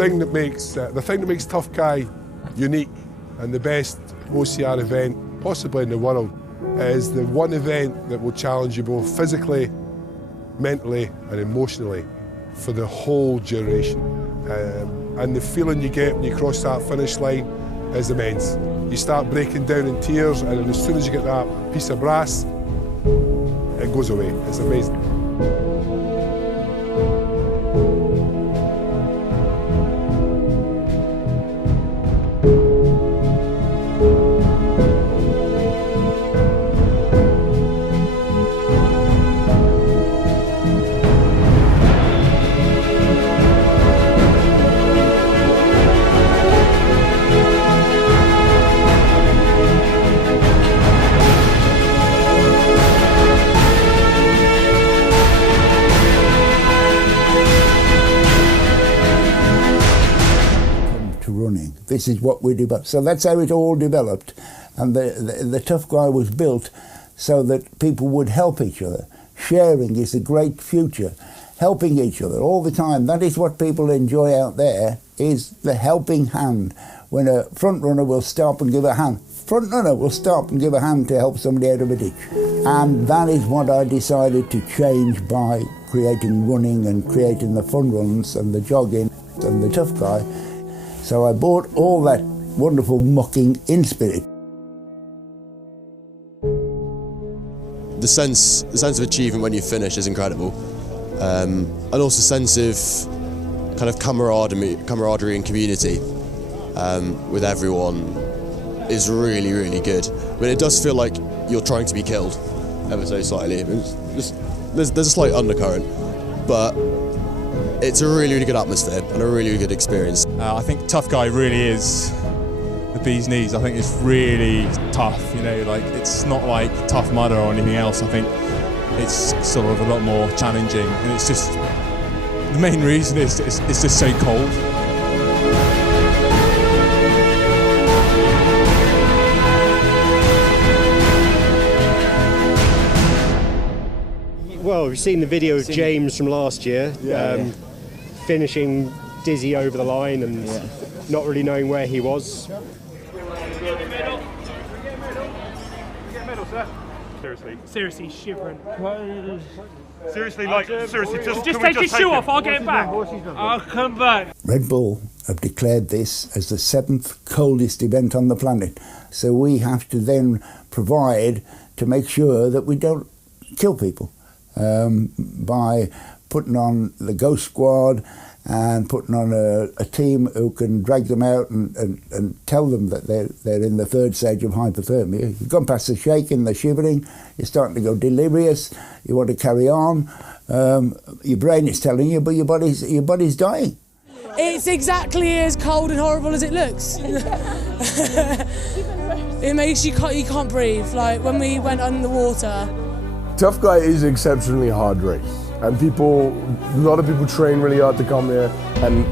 thing that makes Tough Guy unique and the best OCR event possibly in the world is the one event that will challenge you both physically, mentally and emotionally for the whole duration. And the feeling you get when you cross that finish line is immense. You start breaking down in tears, and as soon as you get that piece of brass, it goes away. It's amazing. Running. This is what we developed. So that's how it all developed. And the Tough Guy was built so that people would help each other. Sharing is a great future. Helping each other all the time. That is what people enjoy out there, is the helping hand. When a front runner will stop and give a hand. Front runner will stop and give a hand to help somebody out of a ditch. And that is what I decided to change by creating running and creating the fun runs and the jogging and the Tough Guy. So I bought all that wonderful mucking in spirit. The sense of achievement when you finish is incredible, and also sense of kind of camaraderie and community with everyone is really, really good. I mean, it does feel like you're trying to be killed ever so slightly. There's a slight undercurrent, but it's a really, really good atmosphere and a really, really good experience. I think Tough Guy really is the bee's knees. I think it's really tough, you know, like it's not like Tough Mudder or anything else. I think it's sort of a lot more challenging, and it's just, the main reason is it's just so cold. Well, we've seen the video of James from last year, finishing dizzy over the line and not really knowing where he was. Seriously shivering. Seriously, just take his shoe off, I'll get it back. I'll come back. Red Bull have declared this as the 7th coldest event on the planet. So we have to then provide to make sure that we don't kill people. By putting on the Ghost Squad and putting on a team who can drag them out and tell them that they're in the 3rd stage of hypothermia. You've gone past the shaking, the shivering, you're starting to go delirious, you want to carry on, your brain is telling you, but your body's dying. It's exactly as cold and horrible as it looks. It makes you can't breathe. Like when we went underwater. Tough Guy is an exceptionally hard race, and a lot of people train really hard to come here, and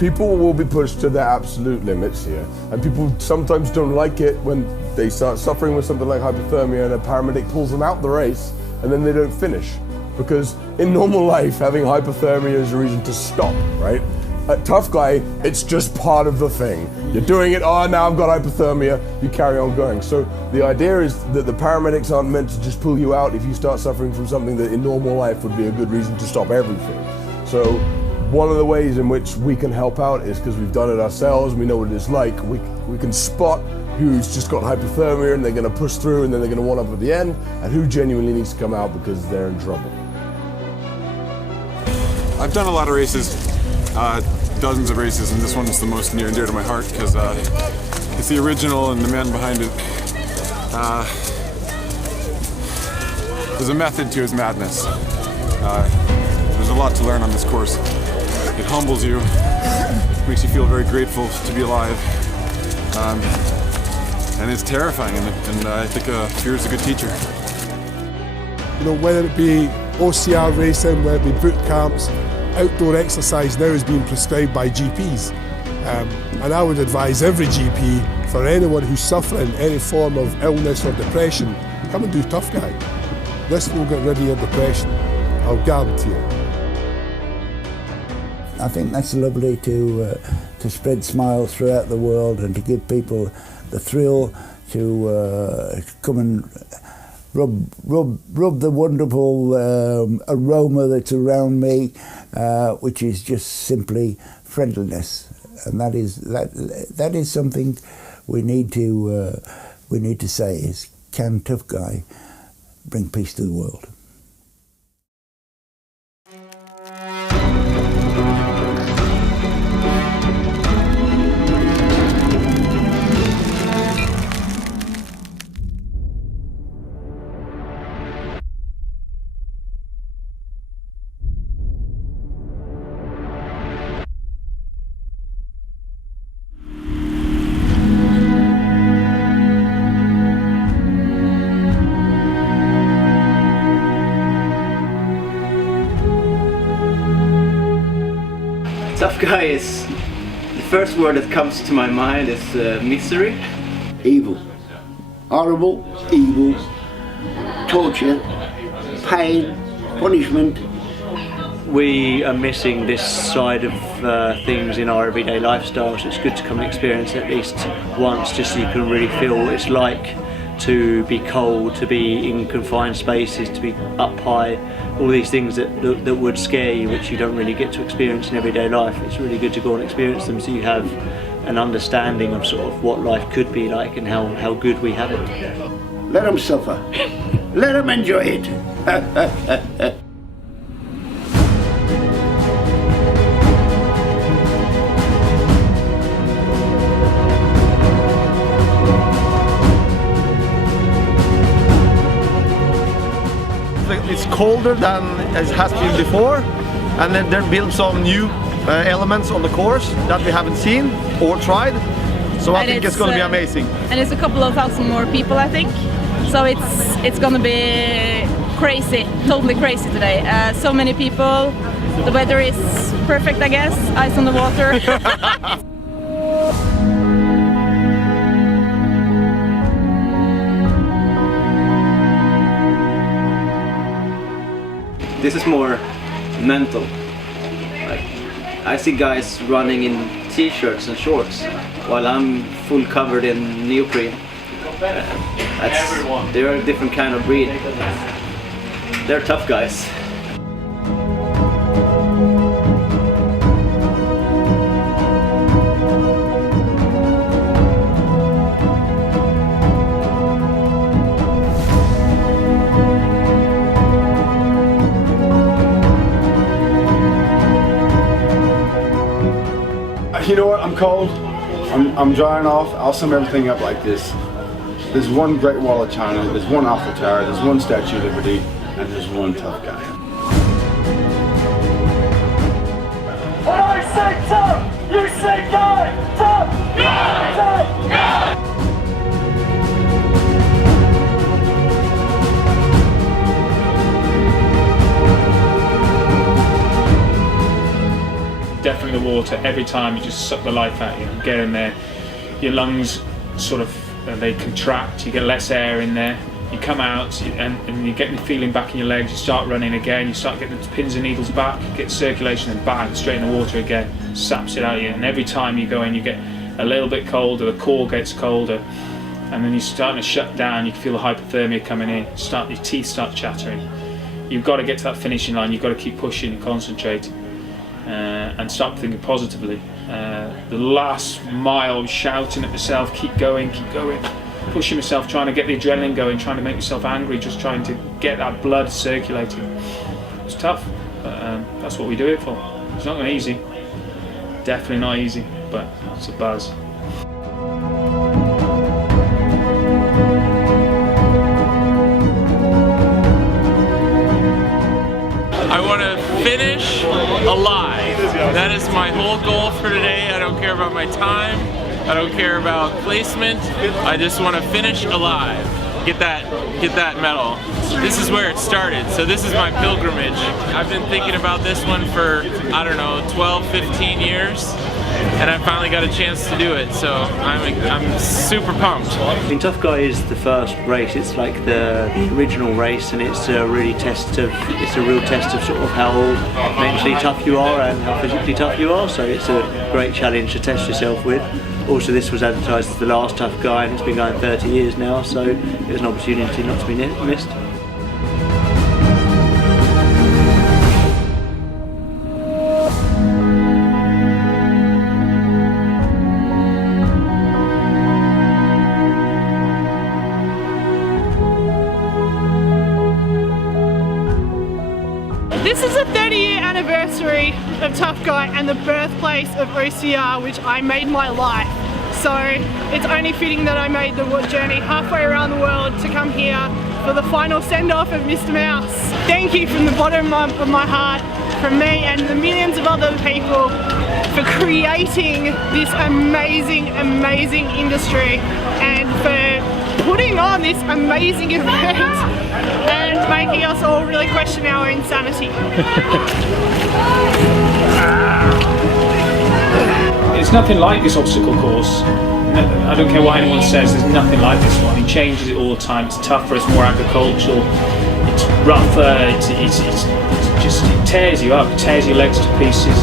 people will be pushed to their absolute limits here. And people sometimes don't like it when they start suffering with something like hypothermia and a paramedic pulls them out the race and then they don't finish. Because in normal life, having hypothermia is a reason to stop, right? At Tough Guy, it's just part of the thing. You're doing it, oh, now I've got hypothermia, you carry on going. So the idea is that the paramedics aren't meant to just pull you out if you start suffering from something that in normal life would be a good reason to stop everything. So one of the ways in which we can help out is because we've done it ourselves, we know what it is like. We can spot who's just got hypothermia and they're going to push through and then they're going to one up at the end, and who genuinely needs to come out because they're in trouble. I've done a lot of races. Dozens of races, and this one's the most near and dear to my heart because it's the original and the man behind it. There's a method to his madness. There's a lot to learn on this course. It humbles you, makes you feel very grateful to be alive, and it's terrifying, and I think fear is a good teacher. You know, whether it be OCR racing, whether it be boot camps, outdoor exercise now is being prescribed by GPs. And I would advise every GP, for anyone who's suffering any form of illness or depression, come and do Tough Guy. This will get rid of your depression, I'll guarantee it. I think that's lovely to spread smiles throughout the world and to give people the thrill to come and rub the wonderful aroma that's around me, which is just simply friendliness, and that is something we need to say is, can Tough Guy bring peace to the world? Tough guy is, the first word that comes to my mind is misery. Evil. Horrible, evil, torture, pain, punishment. We are missing this side of things in our everyday lifestyle, so it's good to come and experience it at least once, just so you can really feel what it's like to be cold, to be in confined spaces, to be up high, all these things that would scare you, which you don't really get to experience in everyday life. It's really good to go and experience them so you have an understanding of sort of what life could be like and how good we have it. Let them suffer. Let them enjoy it. It's colder than it has been before, and then they're built some new elements on the course that we haven't seen or tried, so I think it's going to be amazing. And it's a couple of thousand more people, I think, so it's going to be crazy, totally crazy today. So many people, the weather is perfect, I guess, ice on the water. This is more mental. Like, I see guys running in t-shirts and shorts while I'm full covered in neoprene. They're a different kind of breed. They're tough guys. You know what? I'm cold. I'm drying off. I'll sum everything up like this. There's one Great Wall of China, there's one Eiffel Tower, there's one Statue of Liberty, and there's one tough guy. When I say tough, you say guy! Tough! Guy! Tough! Guy! Definitely the water, every time you just suck the life out of you. You get in there, your lungs sort of, they contract, you get less air in there, you come out and you get the feeling back in your legs, you start running again, you start getting the pins and needles back, get circulation and bang, straight in the water again, saps it out of you. And every time you go in you get a little bit colder, the core gets colder, and then you're starting to shut down, you can feel the hypothermia coming in, your teeth start chattering. You've got to get to that finishing line, you've got to keep pushing and concentrate. And start thinking positively. The last mile, shouting at myself, keep going, pushing myself, trying to get the adrenaline going, trying to make myself angry, just trying to get that blood circulating. It's tough, but that's what we do it for. It's not going to be easy, definitely not easy, but it's a buzz. I want to finish alive. That is my whole goal for today. I don't care about my time. I don't care about placement. I just want to finish alive. Get that medal. This is where it started. So this is my pilgrimage. I've been thinking about this one for, I don't know, 12, 15 years. and I finally got a chance to do it. So I'm super pumped. I mean, Tough Guy is the first race. It's like the original race, and it's a real test of sort of how mentally tough you are and how physically tough you are. So it's a great challenge to test yourself with. Also, this was advertised as the last Tough Guy, and it's been going 30 years now, so it was an opportunity not to be missed. This is the 30-year anniversary of Tough Guy and the birthplace of OCR, which I made my life. So it's only fitting that I made the journey halfway around the world to come here for the final send-off of Mr. Mouse. Thank you from the bottom of my heart, from me and the millions of other people, for creating this amazing, amazing industry and for putting on this amazing event and making us all really question our own sanity. It's nothing like this obstacle course. I don't care what anyone says, there's nothing like this one. He changes it all the time. It's tougher, it's more agricultural, it's rougher, it tears you up, it tears your legs to pieces.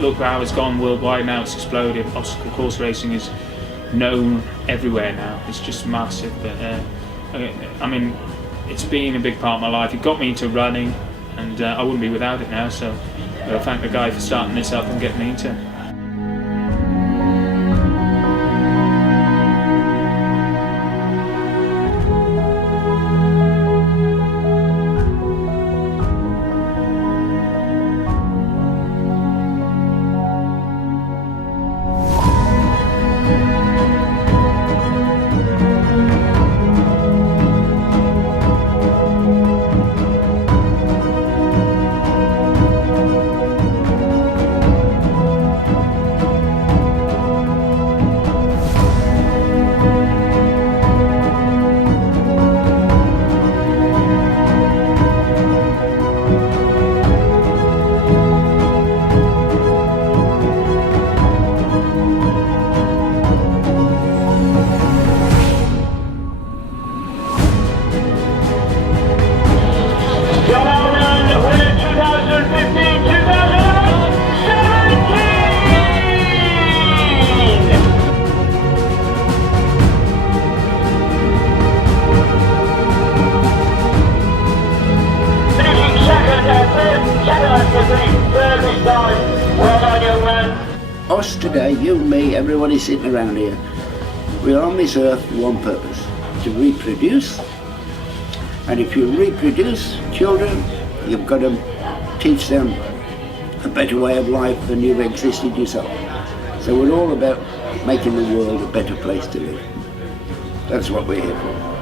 Look how it's gone worldwide now, it's exploded. Obstacle course racing is known everywhere now. It's just massive. But I mean, it's been a big part of my life. It got me into running, and I wouldn't be without it now. So I thank the guy for starting this up and getting me into it. Us today, you, me, everybody sitting around here, we're on this earth for one purpose, to reproduce. And if you reproduce children, you've got to teach them a better way of life than you've existed yourself. So we're all about making the world a better place to live. That's what we're here for.